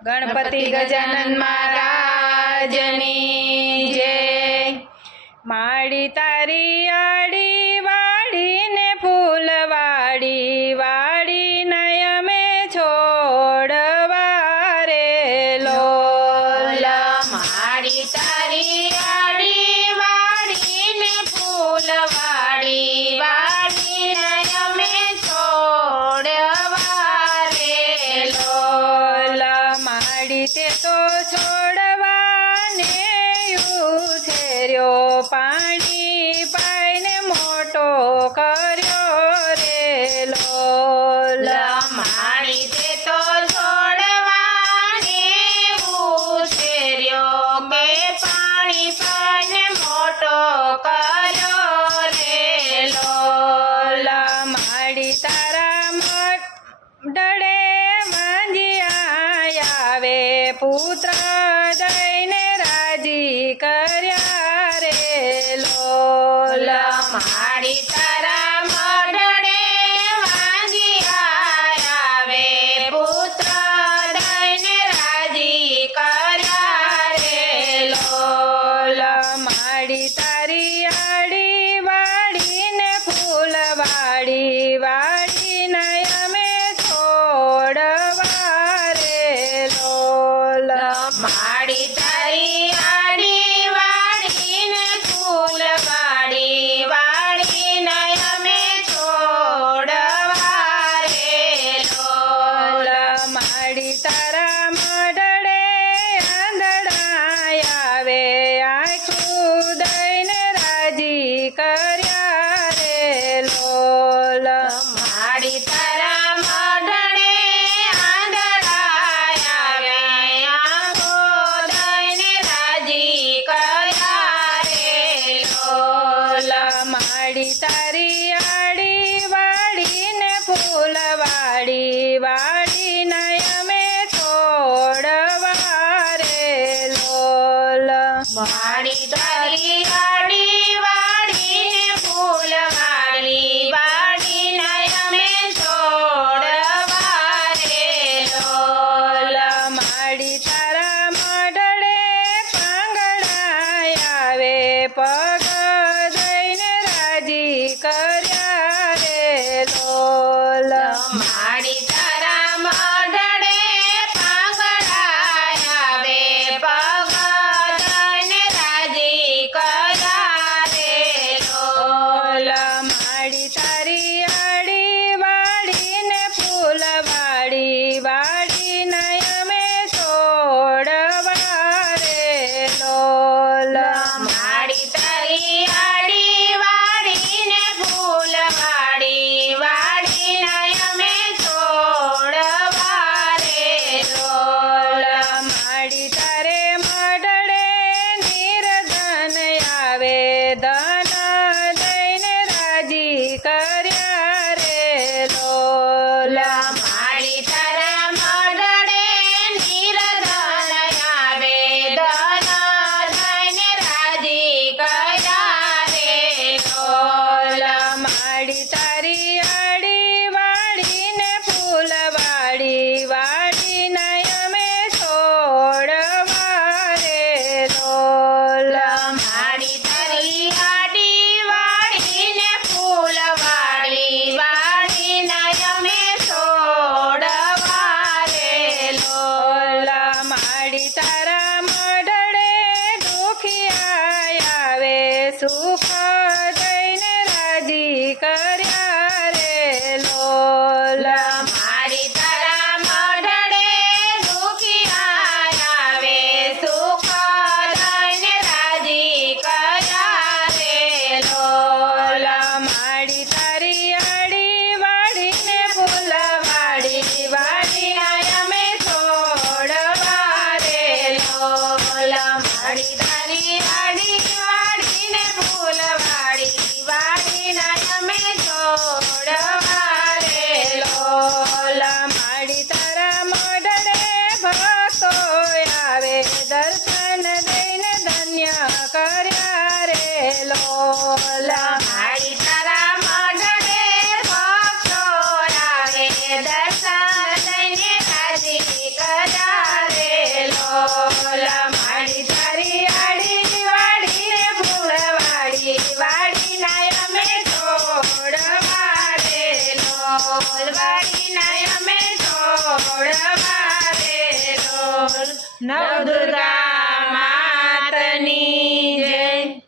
ગણપતિ ગજાનન મહારાજની જય। માડી તારી આડી વાડી ને ફૂલવાડી વાડી નયમે છોડવા રે લોલ। માડી તારી આડી વાડી ને ફૂલવાડી વાડી નયમે છોડવા રે લોલ। માડી તે તો છોડવાને ઉછેર્યો પાણી પાઈને મોટો કર્યો રે લોલ। માડી તે તો છોડવાને ઉછેર્યો કે પાણી પાને મોટો કર્યો રે લોલ। માડી તારા મંડળે માંજિયા આવે પુત્ર દઈને રાજી કર્યા રે લોલ। માડી તારા મંડળે વાંજિયા આવે પુત્ર દઈને રાજી કર્યા રે લોલ। માડી તારી આડી વાડી ને ફૂલવાડી વાડી નયમે છોડવા રે લોલ। નવદુર્ગા માતની